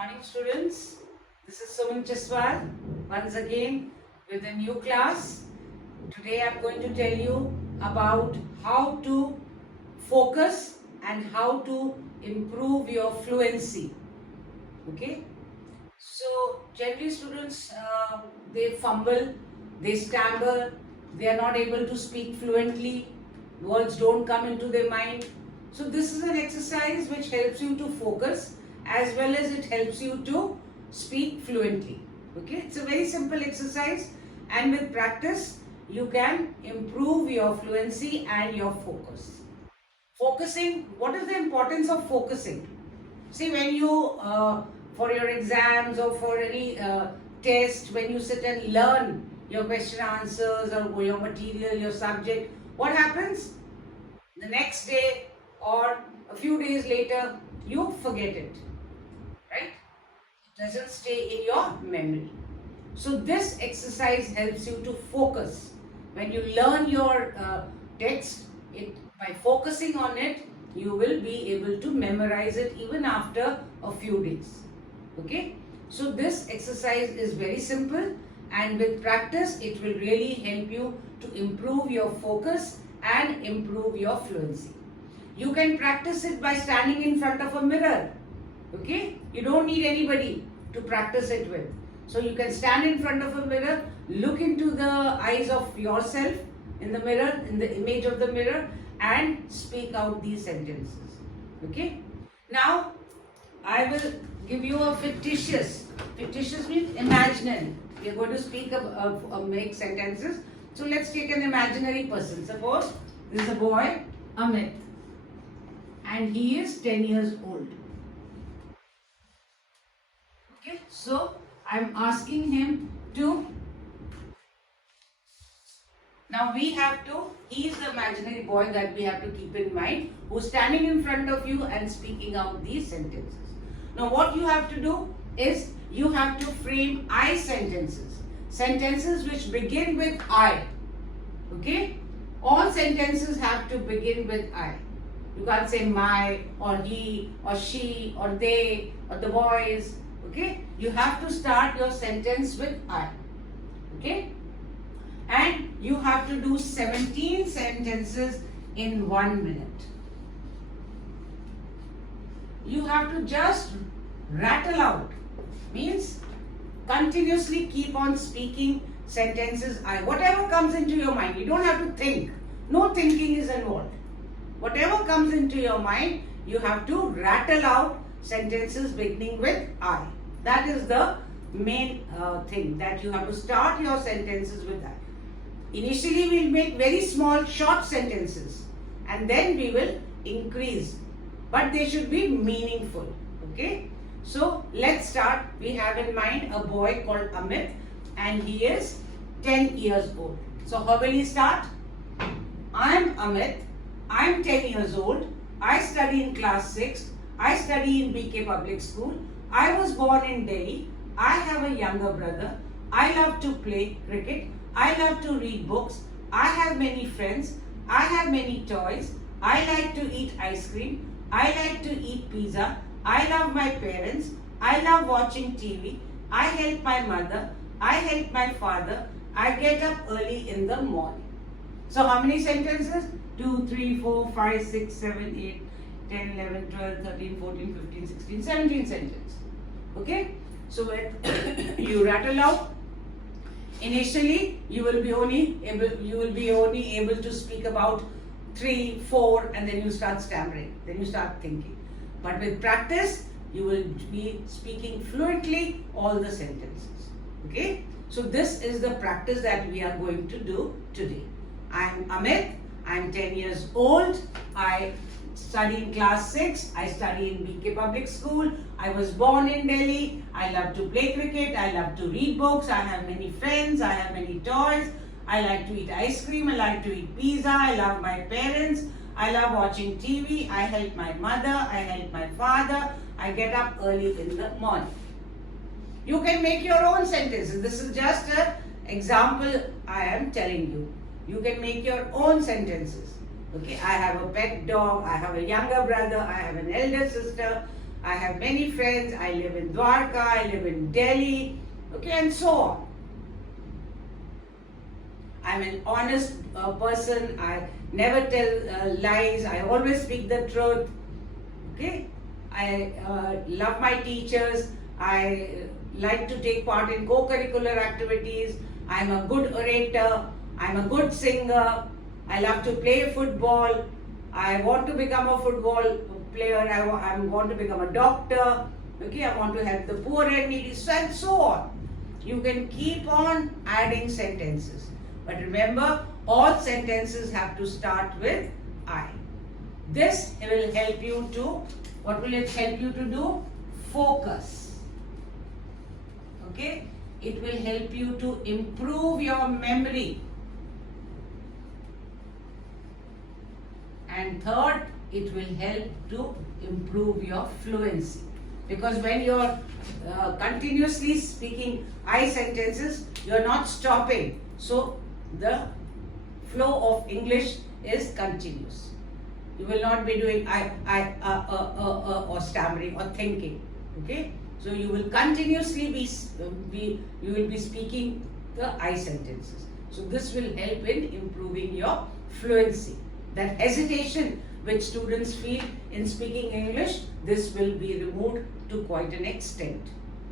morning, students. This is Suman Chaswal once again with a new class. Today I'm going to tell you about how to focus and how to improve your fluency. Okay? So, generally students, they fumble, they stammer, they are not able to speak fluently, words don't come into their mind. So, this is an exercise which helps you to focus as well as it helps you to speak fluently. Okay, it's a very simple exercise, and with practice, you can improve your fluency and your focus. Focusing, what is the importance of focusing? See, when you for your exams or for any test, when you sit and learn your question answers or your material, your subject, what happens? The next day or a few days later, you forget it, right? It doesn't stay in your memory. So this exercise helps you to focus. When you learn your text, by focusing on it, you will be able to memorize it even after a few days. Okay, so this exercise is very simple, and with practice it will really help you to improve your focus and improve your fluency. You can practice it by standing in front of a mirror. Okay, you don't need anybody to practice it with. So you can stand in front of a mirror, look into the eyes of yourself in the mirror, in the image of the mirror, and speak out these sentences. Okay, now I will give you a fictitious means imaginary. We are going to speak make sentences. So let's take an imaginary person. Suppose this is a boy, Amit, and he is 10 years old. Okay, so I'm asking him to, now we have to, he is the imaginary boy that we have to keep in mind, who's standing in front of you and speaking out these sentences. Now what you have to do is you have to frame I sentences. Sentences which begin with I. Okay? All sentences have to begin with I. You can't say my or he or she or they or the boys. Okay? You have to start your sentence with I. Okay? And you have to do 17 sentences in 1 minute. You have to just rattle out, means continuously keep on speaking sentences I. Whatever comes into your mind, you don't have to think. No thinking is involved. Whatever comes into your mind, you have to rattle out sentences beginning with I. That is the main thing, that you have to start your sentences with that. Initially, we will make very small short sentences and then we will increase, but they should be meaningful. Okay, so let's start. We have in mind a boy called Amit and he is 10 years old. So how will he start? I am Amit, I am 10 years old, I study in class 6, I study in BK Public School, I was born in Delhi, I have a younger brother, I love to play cricket, I love to read books, I have many friends, I have many toys, I like to eat ice cream, I like to eat pizza, I love my parents, I love watching TV, I help my mother, I help my father, I get up early in the morning. So how many sentences? 2, 3, 4, 5, 6, 7, 8, 10, 11, 12, 13, 14, 15, 16, 17 sentences. Okay? So when you rattle out, initially you will be only able to speak about 3, 4, and then you start stammering, then you start thinking. But with practice, you will be speaking fluently all the sentences. Okay? So this is the practice that we are going to do today. I am Amit, I am 10 years old, I study in class 6, I study in BK Public School, I was born in Delhi, I love to play cricket, I love to read books, I have many friends, I have many toys, I like to eat ice cream, I like to eat pizza, I love my parents, I love watching TV, I help my mother, I help my father, I get up early in the morning. You can make your own sentences. This is just an example I am telling you. You can make your own sentences. Okay, I have a pet dog, I have a younger brother, I have an elder sister, I have many friends. I live in Dwarka, I live in Delhi, okay, and so on. I'm an honest person. I never tell lies. I always speak the truth. Okay. I love my teachers. I like to take part in co-curricular activities. I'm a good orator. I'm a good singer. I love to play football. I want to become a football player. I want to become a doctor. Okay. I want to help the poor and needy, and so on. You can keep on adding sentences. But remember, all sentences have to start with I. This will help you to, what will it help you to do? Focus. Okay? It will help you to improve your memory. And third, it will help to improve your fluency. Because when you're continuously speaking I sentences, you're not stopping. So the flow of English is continuous. You will not be doing or stammering or thinking. Okay? So you will continuously you will be speaking the I sentences. So this will help in improving your fluency. That hesitation which students feel in speaking English, this will be removed to quite an extent.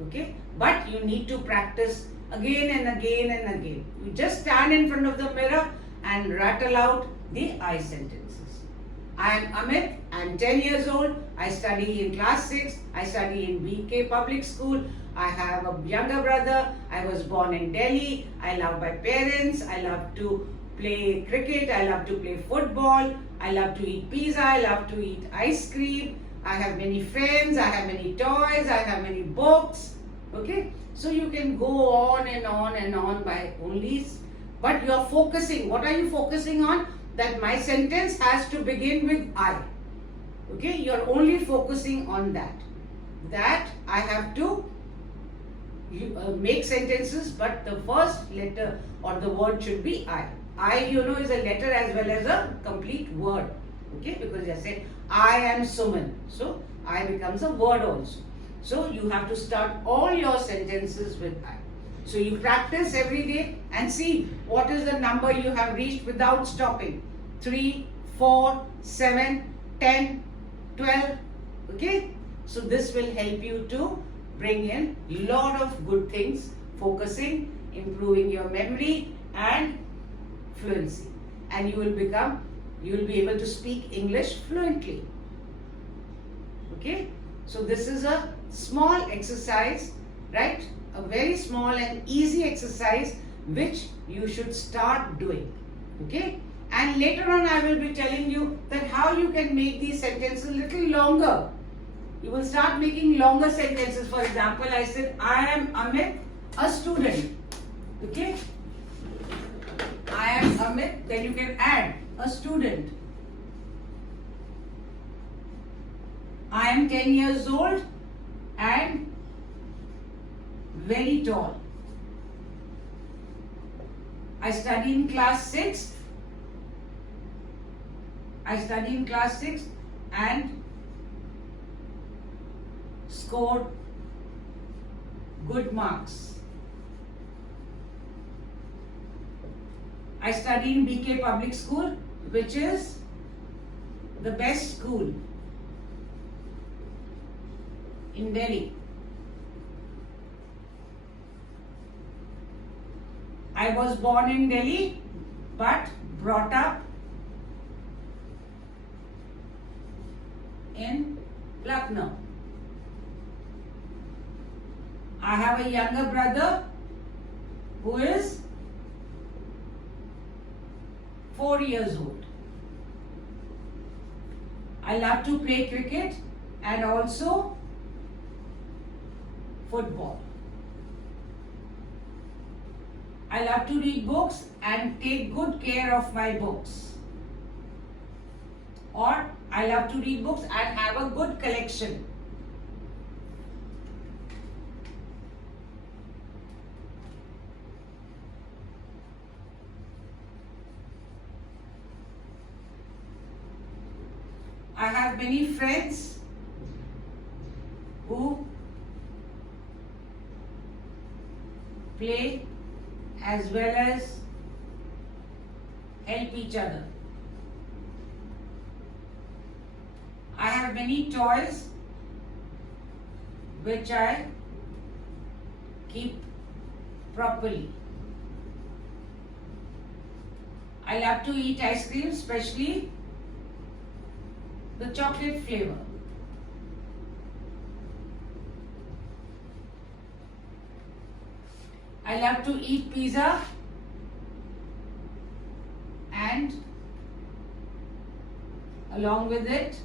Okay? But you need to practice again and again and again. You just stand in front of the mirror and rattle out the I sentences. I am Amit. I am 10 years old. I study in class 6. I study in BK Public School. I have a younger brother. I was born in Delhi. I love my parents. I love to play cricket. I love to play football. I love to eat pizza. I love to eat ice cream. I have many friends. I have many toys. I have many books. Okay? So you can go on and on and on by only, but you are focusing. What are you focusing on? That my sentence has to begin with I. Okay? You are only focusing on that. That I have to make sentences, but the first letter or the word should be I. I, is a letter as well as a complete word. Okay? Because I say, I am Suman. So, I becomes a word also. So, you have to start all your sentences with I. So, you practice every day and see what is the number you have reached without stopping. 3, 4, 7, 10, 12. Okay? So, this will help you to bring in lot of good things, focusing, improving your memory and fluency. And you will be able to speak English fluently. Okay? So this is a small exercise, right? A very small and easy exercise which you should start doing. Okay? And later on I will be telling you that how you can make these sentences a little longer. You will start making longer sentences. For example, I said, I am Amit, a student. Okay? I am Amit, then you can add a student. I am 10 years old and very tall. I study in class 6. And scored good marks. I study in BK Public School, which is the best school in Delhi. I was born in Delhi but brought up in Lucknow. I have a younger brother who is 4 years old. I love to play cricket and also football. I love to read books and take good care of my books. Or I love to read books and have a good collection. I have many friends play as well as help each other. I have many toys which I keep properly. I love to eat ice cream, especially the chocolate flavor. I love to eat pizza and along with it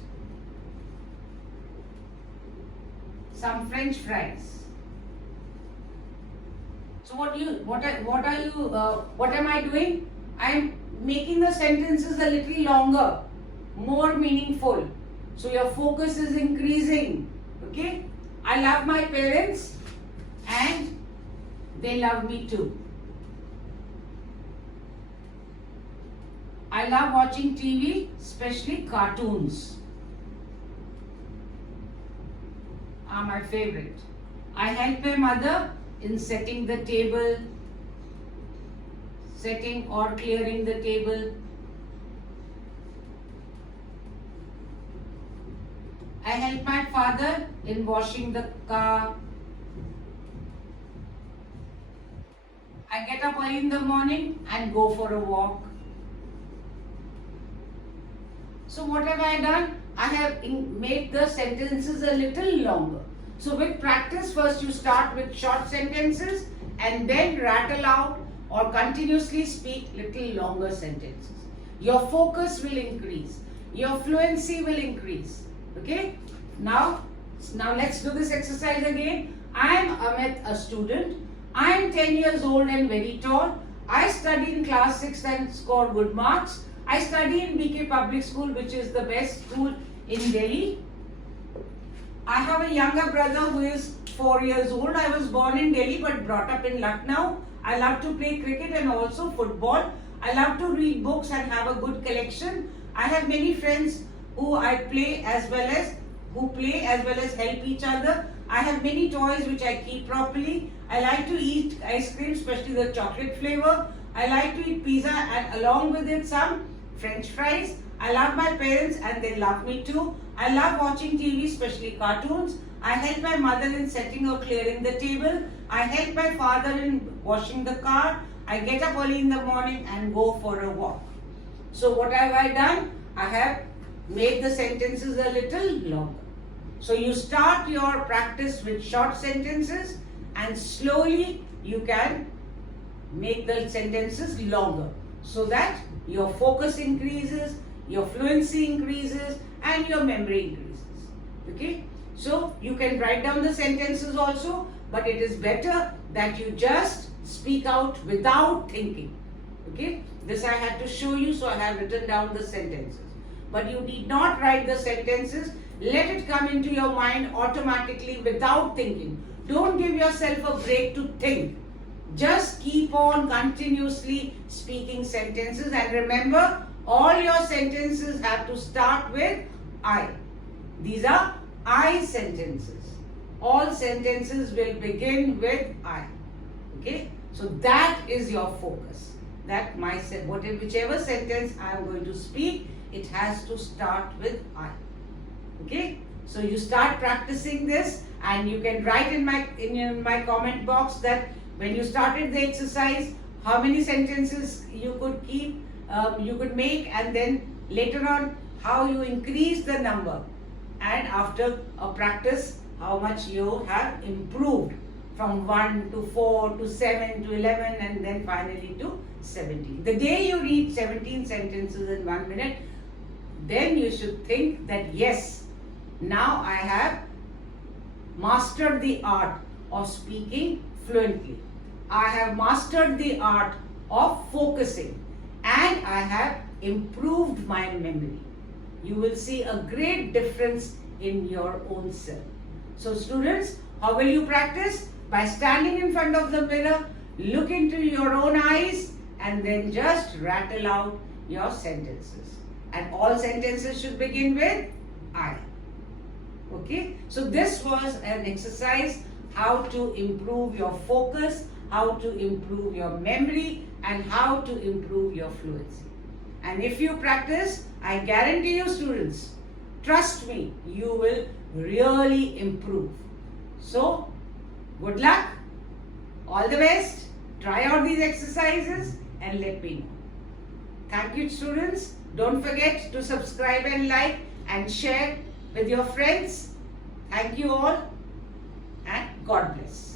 some French fries. So what am I doing? I am making the sentences a little longer, more meaningful. So your focus is increasing. Okay? I love my parents and they love me too. I love watching TV, especially cartoons are my favorite. I help my mother in setting the table, setting or clearing the table. I help my father in washing the car. I get up early in the morning and go for a walk. So what have I done? I have made the sentences a little longer. So with practice, first you start with short sentences and then rattle out or continuously speak little longer sentences. Your focus will increase. Your fluency will increase. Okay? Now let's do this exercise again. I am Amit, a student. I am 10 years old and very tall. I study in class 6 and score good marks. I study in BK Public School, which is the best school in Delhi. I have a younger brother who is 4 years old. I was born in Delhi but brought up in Lucknow. I love to play cricket and also football. I love to read books and have a good collection. I have many friends who play as well as help each other. I have many toys which I keep properly. I like to eat ice cream, especially the chocolate flavor. I like to eat pizza and along with it some French fries. I love my parents and they love me too. I love watching TV, especially cartoons. I help my mother in setting or clearing the table. I help my father in washing the car. I get up early in the morning and go for a walk. So what have I done? I have made the sentences a little longer. So you start your practice with short sentences and slowly you can make the sentences longer so that your focus increases, your fluency increases and your memory increases. Okay? So you can write down the sentences also, but it is better that you just speak out without thinking. Okay? This I had to show you, so I have written down the sentences. But you need not write the sentences. Let it come into your mind automatically without thinking. Don't give yourself a break to think. Just keep on continuously speaking sentences and remember, all your sentences have to start with I. These are I sentences. All sentences will begin with I. Okay? So that is your focus. That whichever sentence I am going to speak, it has to start with I. Okay? So you start practicing this and you can write in my comment box that when you started the exercise, how many sentences you could make, and then later on how you increase the number, and after a practice how much you have improved from 1 to 4 to 7 to 11 and then finally to 17. The day you read 17 sentences in 1 minute, then you should think that yes, now I have mastered the art of speaking fluently. I have mastered the art of focusing and I have improved my memory. You will see a great difference in your own self. So students, how will you practice? By standing in front of the mirror, look into your own eyes and then just rattle out your sentences. And all sentences should begin with I. Okay? So this was an exercise how to improve your focus, how to improve your memory and how to improve your fluency. And if you practice, I guarantee you students, trust me, you will really improve. So, good luck, all the best, try out these exercises and let me know. Thank you students. Don't forget to subscribe and like and share with your friends. Thank you all and God bless.